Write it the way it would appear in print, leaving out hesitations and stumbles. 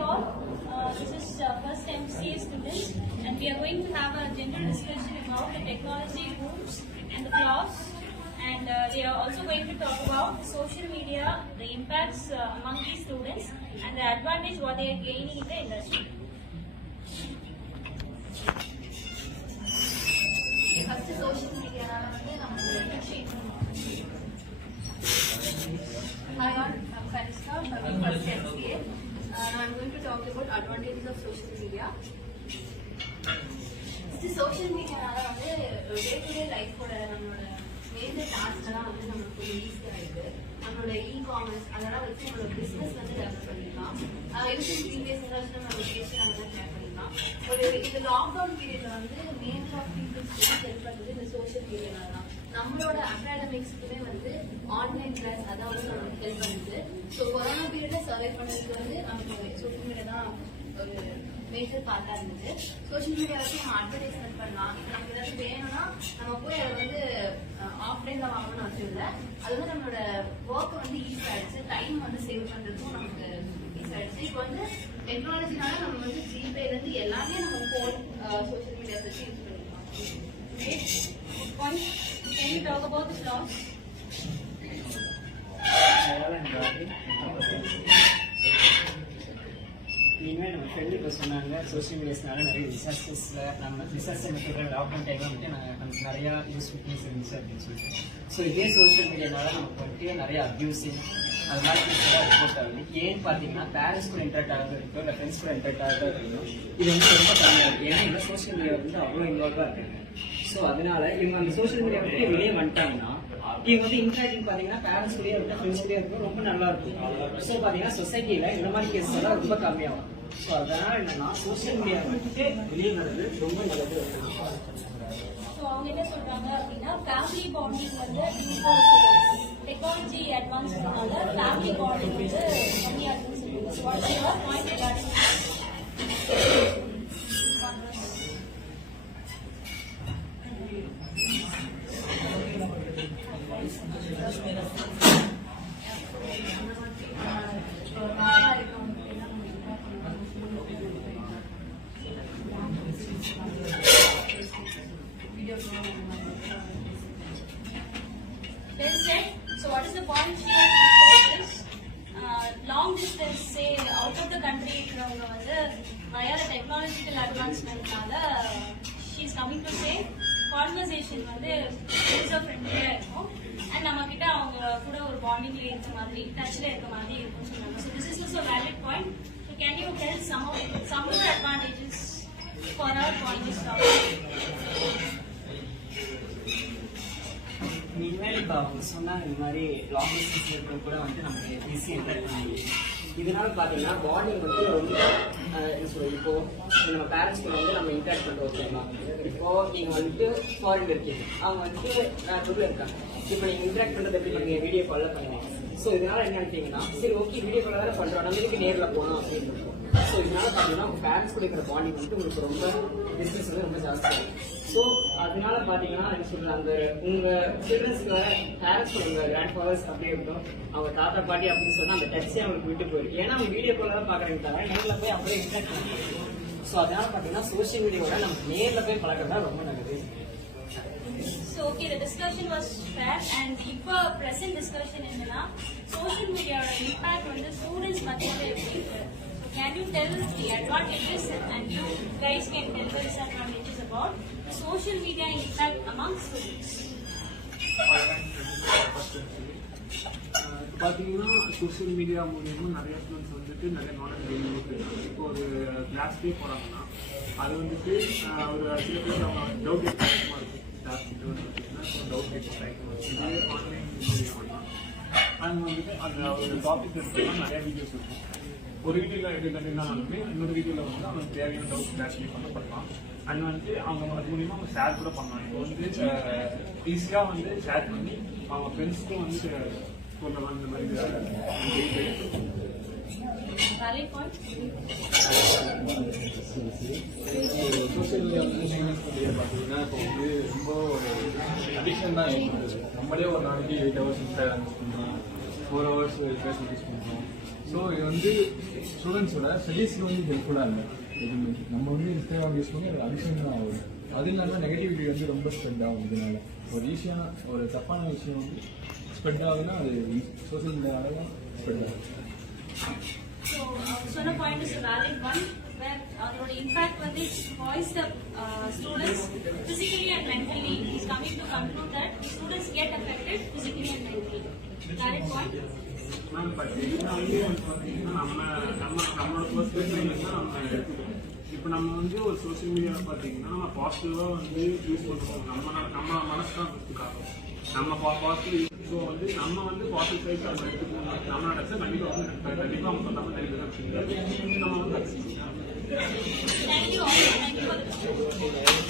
all. This is first MCA students, and we are going to have a general discussion about the technology booms and the flaws. And they are also going to talk about social media, the impacts among these students, and the advantage what they are gaining in the industry. First, social media. Hi all, I'm Kaniska from first MCA. I'm going to talk about advantages of social media. Social media day-to-day life நம்மளோட major டாஸ்க்லாம் நமக்கு ஈஸியாக இருக்குது. நம்மளோட e-commerce அதெல்லாம் வச்சு நம்மளோட business develop பண்ணிக்கலாம். YouTube previous நம்ம லொகேஷன் அதெல்லாம் ஷேர் பண்ணிக்கலாம். இந்த லாக்டவுன் பீரியட்ல மேஜர் ஆஃப் பீப்புள்ஸ் ஹெல்ப் பண்ணுறது இந்த சோஷியல் மீடியால தான். நம்மளோட அகாடமிக்ஸ்க்குமே ஆன்லைன் கிளாஸ் அதாவது நமக்கு ஹெல்ப் பண்ணுது. ஸோ கொரோனா பீரியட்ல சர்வை பண்ணதுக்கு நமக்கு சோஷியல் மீடியா தான் ஒரு மேஜர் பார்ட்டா இருந்தது. சோஷியல் மீடியா வச்சு நம்ம அட்வர்டைஸ்மெண்ட் பண்ணலாம். இப்போ நமக்கு ஏதாவது வேணும்னா நம்ம போய் அதை ஆஃப்லைன்ல வாங்கணும்னு அவசியம் இல்லை. அது நம்மளோட ஒர்க் ஈஸி ஆயிடுச்சு. டைம் சேவ் பண்றதுக்கும் நமக்கு ஈஸி ஆயிடுச்சு. இப்போ டெக்னாலஜினால நம்ம ஜிபேல இருந்து எல்லாமே நம்ம போன் சோஷியல் மீடியா வச்சு யூஸ் பண்ணிக்கலாம். Can you talk about the flaws? இனிமேல் நம்ம ஃப்ரெண்டு இப்போ சொன்னாங்க சோஷியல் மீடியாஸ்னால நிறைய ரிசர்ச் மெத்தட் லாக்டவுன் டைமில் நமக்கு நிறையா யூஸ்ஃபுல் திங்ஸ் இருந்துச்சு அப்படின்னு சொல்லிட்டு. ஸோ இதே சோஷியல் மீடியானால நமக்கு நிறைய அப்யூசிங் அது மாதிரி ரிப்போர்ட் ஆகுது. ஏன்னு பார்த்தீங்கன்னா பேரண்ட்ஸ் கூட இன்ட்ராக்ட் ஆகிறது இருக்கோ இல்லை ஃப்ரெண்ட்ஸ் கூட இன்ட்ராக்ட் ஆகிறதா இருக்கணும். இது ரொம்ப கம்மியாக இருக்குது. ஏன்னா இந்த சோஷியல் மீடியா அவ்வளோ இன்வால்வாக இருக்காங்க. ஸோ அதனால இவங்க அந்த சோஷியல் மீடியா விட்டு வெளியே வந்துட்டாங்கன்னா இவங்க இன்ட்ராக்டிங் பார்த்தீங்கன்னா பேரண்ட்ஸ் கூடயே இருக்கும், ஃப்ரெண்ட்ஸ் கூடயே இருக்கும், ரொம்ப நல்லா இருக்கும். ஸோ பார்த்தீங்கன்னா சொசைட்டியில் இந்த மாதிரி கேஸ் எல்லாம் ரொம்ப கம்மியாகும். ஸோ அதனால என்னன்னா சோஷியல் மீடியா விட்டு வெளியே வர்றது ரொம்ப நல்லது. ஸோ அவங்க என்ன சொல்றாங்க அப்படின்னா ஃபேமிலி பாண்டிங் டெக்னாலஜி அட்வான்ஸ்னால ஃபேமிலி பாண்டிங் கம்மியாக இருக்குன்னு சொல்லுவாங்க. So what's your point regarding Well said. So what is the point here is long distance say out of the country இருக்கிறவங்க via the technological advancement she is coming to say conversation user friendly இருக்கும் and நம்ம கிட்ட அவங்க கூட ஒரு பாண்டிங்ல இருக்க மாதிரி டச்ல இருக்க மாதிரி இருக்கும்னு சொன்னாங்க. So this is also a valid point. So can you tell some more advantages for our colleges topic? இனிமேல் இப்போ அவங்க சொன்னாங்க இந்த மாதிரி லாங் டிஸ்டன்ஸ் இருக்கிறவங்க கூட நமக்கு ஈஸியாக இன்ட்ராக்ட் பண்ண முடியும். இதனால பார்த்தீங்கன்னா பாண்டிங் ரொம்ப என்ன சொல்லுவோம். இப்போ நம்ம பேரண்ட்ஸ் கூட நம்ம இன்ட்ராக்ட் பண்ணுறோம் ஓகேங்களா. இப்போ நீங்கள் ஃபாரின் இருக்கீங்க, அவங்க வேற ஊரில் இருக்காங்க. இப்போ நீங்கள் இன்ட்ராக்ட் பண்ணுறது எப்படி பண்ணுங்க, வீடியோ காலில் பண்ணுங்க. ஸோ இதனால என்ன நினைப்பீங்கன்னா சரி ஓகே வீடியோ காலில் வேறு பண்ணுறோம், நம்ம இதுக்கு நேரில் போகணும் அப்படின்னு இருக்கும். ஸோ இதனால பார்த்தீங்கன்னா உங்கள் பேரண்ட்ஸ் கூட இருக்கிற பாண்டிங் உங்களுக்கு ரொம்ப டிஸ்டன்ஸ் ரொம்ப ஜாஸ்தியாகும். ஸோ அதனால பார்த்தீங்கன்னா என்ன சொல்கிறேன் அந்த உங்கள் சில்ட்ரன்ஸ்க்கு வர பேரண்ட்ஸ் கூட உங்கள் கிராண்ட் ஃபாதர்ஸ் அப்படியே இருக்கும், அவங்க தாத்தா பாட்டி அப்படின்னு சொன்னால் அந்த டச்சே அவங்களுக்கு விட்டு போயிருக்கு. ஏன்னா அவங்க வீடியோ காலில் தான் பார்க்குறீங்க தவிர நேரில் போய் அப்படியே இன்ட்ராக்ட் பண்ணிட்டு. ஸோ அதனால பார்த்தீங்கன்னா சோஷியல் மீடியாவோட நம்ம நேரில் போய் பழகிறது ரொம்ப நல்லது. So okay, the discussion was fair and இப்போ present discussion என்னன்னா social media impact students மத்தியில எப்படி இருக்கு. Can you tell the advantages and you guys can tell the disadvantages about social media impact among students? பார்த்தீங்கன்னா social media மூலியமாக நிறைய students நிறைய knowledge gain பண்ணிருக்காங்க. இப்போ ஒரு கிளாஸ்க்கே போகிறாங்கன்னா அது ஒரு சில பேர் அவங்க டவுட் அதிகமாக இருக்கும். டவுட் ஆன்லைன் மூலியமாக அண்ட் அந்த ஒரு டாபிக் எடுத்தோம்னா நிறைய வீடியோஸ் இருக்கும். ஒரு வீடியோவில் எப்படி கண்டிப்பாலுமே இன்னொரு வீடியோவில் அவங்களுக்கு தேவையான டவுட் கிளாஸ்லேயே பண்ணலாம். அண்ட் அவங்க அது மூலியமாக அவங்க ஷேர் கூட பண்ணலாம். இப்போ ஈஸியாக ஷேர் பண்ணி அவங்க ஃப்ரெண்ட்ஸ்க்கும் சொல்லலாம். இந்த மாதிரி சோஷியல் மீடியா பார்த்தீங்கன்னா இப்போ ரொம்ப அடிக்ஷன் தான் ஏற்படுது. நம்மளே ஒரு நாளைக்கு 8 hours இன்ஸ்டாகிராம் யூஸ் பண்ணுறோம், 4 hours ஃபேஸ்புக் யூஸ் பண்ணுறோம். ஸோ இது வந்து ஸ்டூடெண்ட்ஸோட ஸ்டடீஸ்க்கு வந்து ஹெல்ப்ஃபுல்லாக இல்லை எதுவுமே. நம்ம வந்து இன்ஸ்டாகிராம் யூஸ் பண்ணி அது அடிஷன் தான் ஆகும். அது இல்லாமல் நெகட்டிவிட்டி வந்து ரொம்ப ஸ்ப்ரெட் ஆகும். இதனால ஒரு ஈஸியான ஒரு தப்பான விஷயம் வந்து ஸ்ப்ரெட் ஆகுதுன்னா அது சோஷியல் மீடியாவால தான் ஸ்ப்ரெட் ஆகும். So, சொன்ன point is valid one where அதோட இம்பாக்ட் வந்து voice the students physically and mentally is coming to conclude that students get affected physically and mentally. Valid point. Ma'am but இதுனாலே வந்து பார்த்தீங்கன்னா நம்மளோட பர்ஸ்பெக்டிவ் நம்ம எடுத்துக்கிறோம். இப்போ நம்ம வந்து ஒரு சோஷியல் மீடியாவில் பார்த்தீங்கன்னா நம்ம பாசிட்டிவாக வந்து யூஸ் பண்ணுவோம். நம்ம மனசு தான் காரணம். நம்ம பாசிட்டிவ் ஸோ வந்து நம்ம வந்து பாசிட்டிவ் சைட்ஸ் நம்ம எடுத்துக்கணும். நம்ம நடத்த கண்டிப்பாக அவங்க சொல்லாமல் கண்டிப்பாக நம்ம வந்து Thank you all. Thank you for the